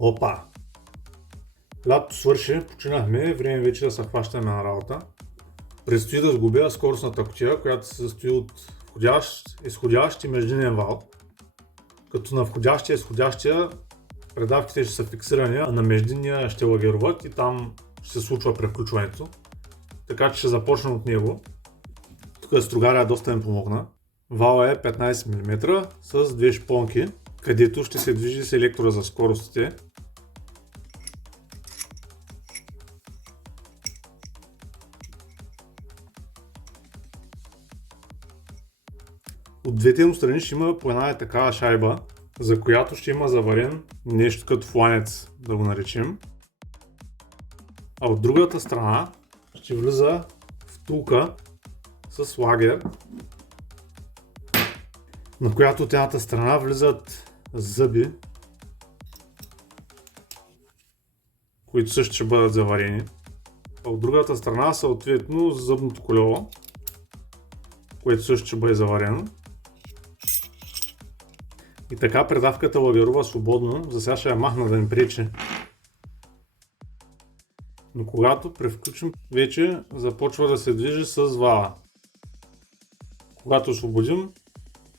Опа! Лято свърши, починахме, време вече да се хващаме на работа. Предстои да сгубя скоростната кутия, която се състои от входящ, изходящ и междинен вал. Като на входящия и изходящия предавките ще са фиксирани, а на междинния ще лагеруват и там ще се случва превключването. Така че ще започнем от него. Тук стругаря доста ми помогна. Вала е 15 мм с две шпонки, където ще се движи селектора за скоростите. От двете му страни ще има по една такава шайба, за която ще има заварен нещо като фланец, да го наречем. А от другата страна ще влиза втулка с лагер, на която от едната страна влизат зъби, които също ще бъдат заварени. А от другата страна съответно зъбното колело, което също ще бъде заварено. И така предавката лагерува свободно, за сега ще я махна да не пречи. Но когато превключим, вече започва да се движи с вала. Когато освободим,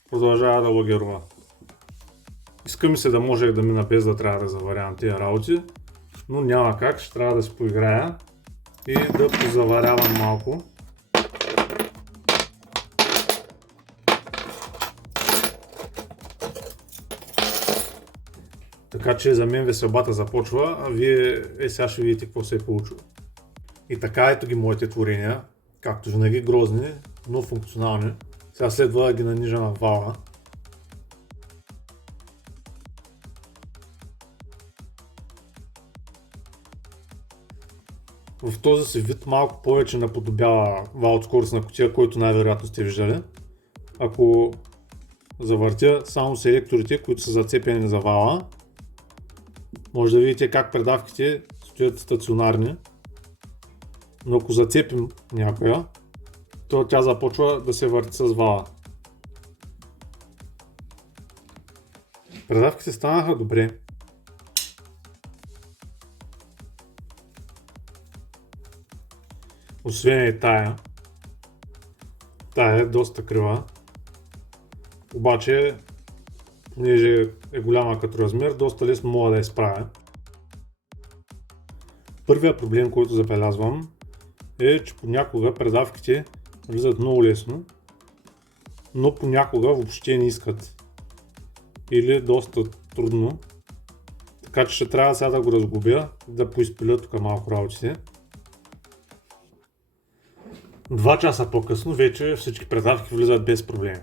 продължава да лагерува. Иска ми се да може да мина без да трябва да заварявам тези работи, но няма как, ще трябва да се поиграя и да позаварявам малко. Така че за мен веселбата започва, а вие сега ще видите какво се е получило. И така ето ги моите творения, както винаги грозни, но функционални. Сега следва да ги нанижа на вала. В този си вид малко повече наподобява вал от скоростна кутия, който най-вероятно сте виждали. Ако завъртя само селекторите, които са зацепени за вала, може да видите как предавките стоят стационарни, но ако зацепим някоя, то тя започва да се върти с вала. Предавките станаха добре. Освен и тая. Тая е доста крива. Обаче, понеже е голяма като размер, доста лесно мога да я справя. Първият проблем, който забелязвам, е, че понякога предавките влизат много лесно, но понякога въобще не искат. Или доста трудно. Така че ще трябва сега да го разгубя, да поизпиля тук малко работите. 2 часа по-късно вече всички предавки влизат без проблеми.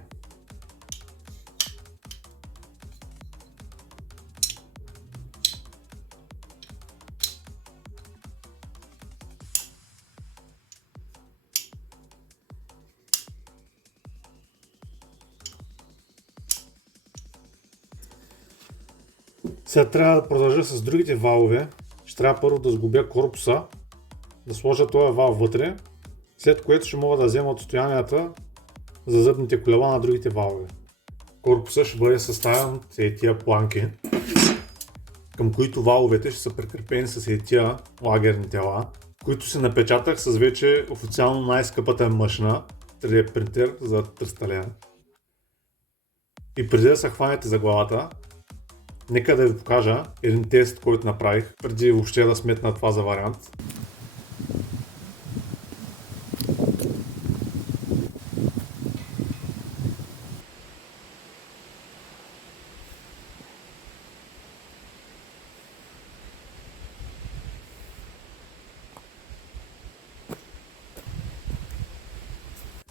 Сега трябва да продължа с другите валове. Ще трябва първо да сгубя корпуса, да сложа този вал вътре, след което ще мога да взема отстоянията за зъбните колела на другите валове. Корпуса ще бъде съставен от тия планки, към които валовете ще са прикрепени с тия лагерни тела, които си напечатах с вече официално най-скъпата машина 3D принтер за 300 лева. И преди да се хванете за главата, нека да ви покажа един тест, който направих, преди въобще да сметна това за вариант.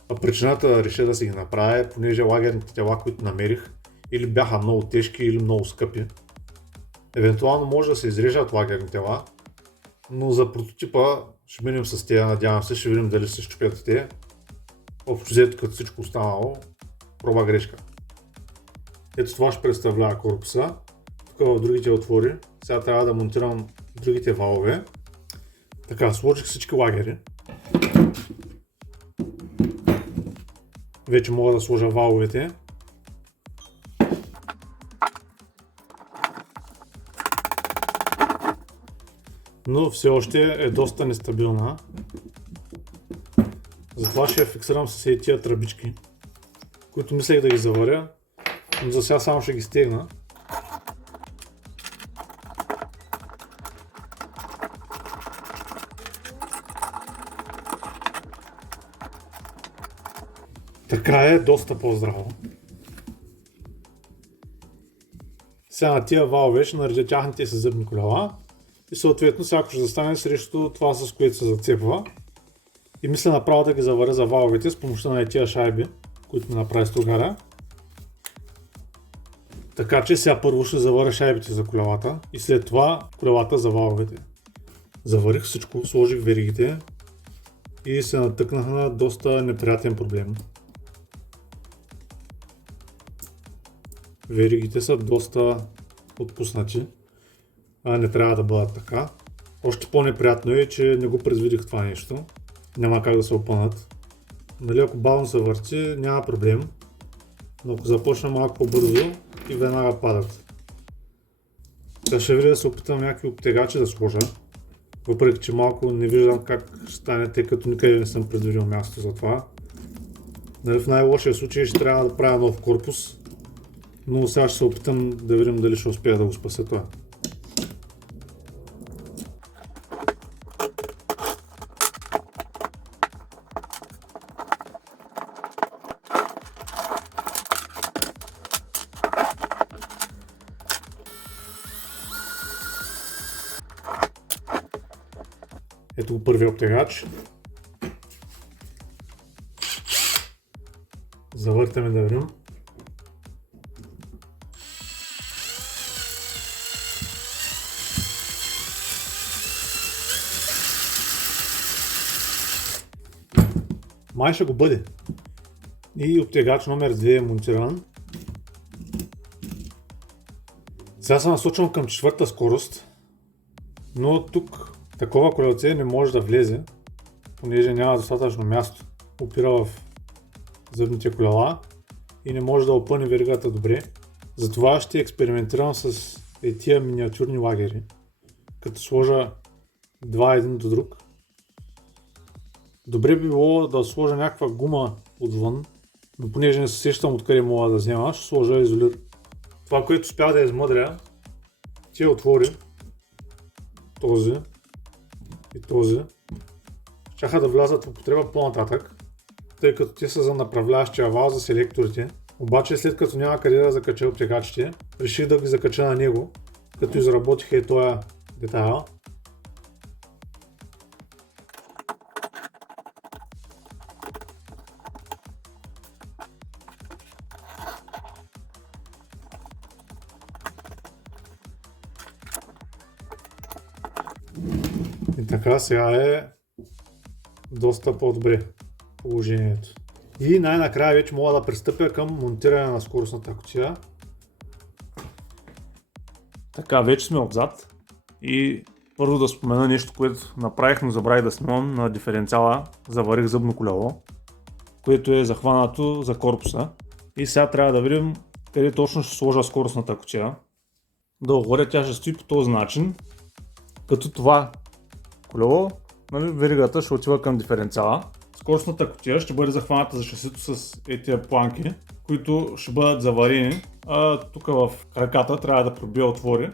А причината да реша да си ги направя е, понеже лагерните тела, които намерих, или бяха много тежки, или много скъпи. Евентуално може да се изрежат лагерни тела, но за прототипа ще минем с тея, надявам се, ще видим дали се щупят те. Общо взето като всичко останало, проба грешка. Ето това ще представлява корпуса. Тук в другите отвори. Сега трябва да монтирам другите валове. Така, сложих всички лагери. Вече мога да сложа валовете. но все още е доста нестабилна. Затова ще я фиксирам с тия тръбички, които мислех да ги заваря, но за сега само ще ги стегна. Така е доста по-здраво. Сега на тия валове ще наредя тяхните си зъбни колела и съответно всяко ще застане срещу това, с което се зацепва. И мисля направо да ги заваря за валовете с помощта на тия шайби, които ми направи Стругаря. Така че сега първо ще заваря шайбите за колелата и след това колелата за валовете. Заварих всичко, сложих веригите и се натъкнах на доста неприятен проблем. Веригите са доста отпуснати, а не трябва да бъдат така. Още по-неприятно е, че не го предвидих това нещо. Няма как да се опънат. Нали, ако бавно се върти, няма проблем. Но ако започна малко по-бързо и веднага падат. Сега ще видя да се опитам някакви обтегачи да сложа. Въпреки че малко не виждам как ще стане, тъй като никъде не съм предвидил място за това. Нали, в най-лошия случай ще трябва да правя нов корпус. Но сега ще се опитам да видим дали ще успея да го спася това. Ето го първият обтегач. Завъртаме да видим. Май ще го бъде. И обтегач номер 2 е монтиран. Сега се насочвам към четвърта скорост, но тук такова колелце не може да влезе, понеже няма достатъчно място. Опира в зъбните колела и не може да опъне веригата добре. Затова ще експериментирам с тия миниатюрни лагери, като сложа два един до друг. Добре би било да сложа някаква гума отвън, но понеже не се сещам откъде мога да взема, ще сложа изолир. Това, което успях да измъдря, тия отвори, този и този, щяха да влязат в употреба по-нататък, тъй като те са за направляващия вал за селекторите. Обаче след като няма къде да закача обтегачите, реших да ги закача на него, като изработих и този детайл. И така сега е доста по-добре положението. И най-накрая вече мога да пристъпя към монтиране на скоростната кутия. Така, вече сме отзад и първо да спомена нещо, което направих, но забравих да снимам. На диференциала заварих зъбно колело, което е захванато за корпуса. И сега трябва да видим къде точно ще сложа скоростната кутия. Долу-горе тя ще стои по този начин, като това колело, нали, веригата ще отива към диференциала. Скоростната кутия ще бъде захваната за шасито с тия планки, които ще бъдат заварени, а тук в краката трябва да пробия отвори.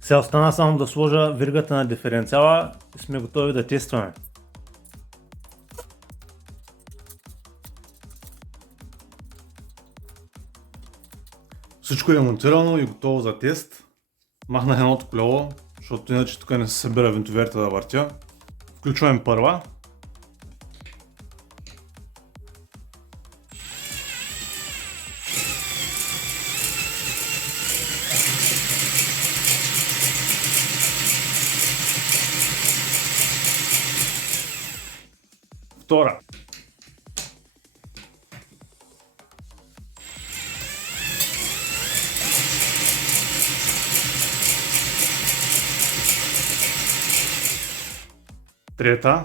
Сега остана само да сложа веригата на диференциала и сме готови да тестваме. Всичко е монтирано и готово за тест. Махнах едното колело, защото иначе тук не се събира винтоверта да въртя. Включваме първа. Втора. Трета.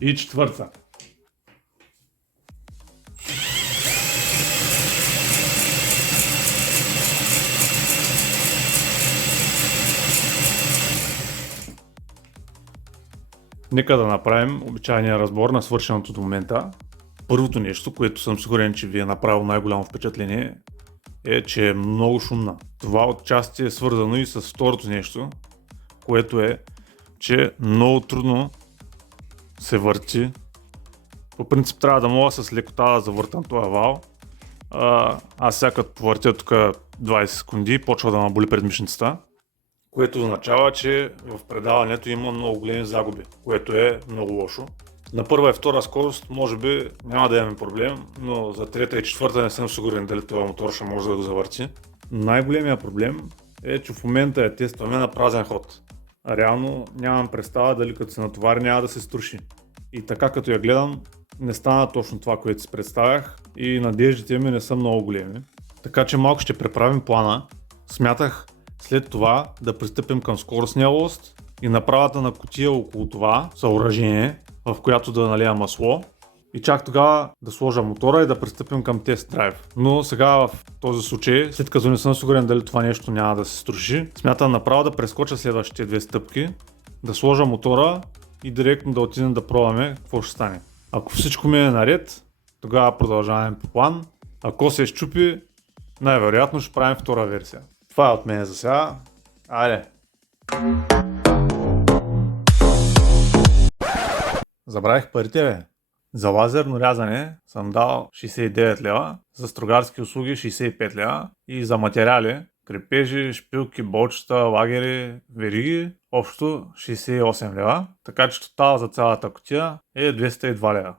И четвърта. Нека да направим обичайния разбор на свършеното до момента. Първото нещо, което съм сигурен, че ви е направило най-голямо впечатление, е, че е много шумна. Това отчасти е свързано и с второто нещо, което е, че много трудно се върти. По принцип трябва да мога с лекота да завъртам този вал. Аз сега като повъртя тук 20 секунди, почва да ме боли предмишницата, което означава, че в предаването има много големи загуби, което е много лошо. На първа и втора скорост може би няма да имаме проблем, но за трета и четвърта не съм сигурен дали това мотор ще може да го завърти. Най-големият проблем е, че в момента я тестваме на празен ход. А реално нямам представа дали като се натовари няма да се струши. И така като я гледам, не стана точно това, което си представях и надеждите ми не са много големи. Така че малко ще преправим плана. Смятах след това да пристъпим към скоростния лост и направата на кутия около това съоръжение, в която да налия масло и чак тогава да сложа мотора и да пристъпим към тест драйв. Но сега в този случай, след като не съм сигурен дали това нещо няма да се струши, смятам направо да прескоча следващите две стъпки, да сложа мотора и директно да отидем да пробваме какво ще стане. Ако всичко ми е наред, тогава продължаваме по план. Ако се изчупи, най-вероятно ще правим втора версия. Това е от мен за сега. Айде! Забравих парите, бе. За лазерно рязане съм дал 69 лева, за строгарски услуги 65 лева и за материали, крепежи, шпилки, болчета, лагери, вериги, общо 68 лева. Така че тотал за цялата кутия е 202 лева.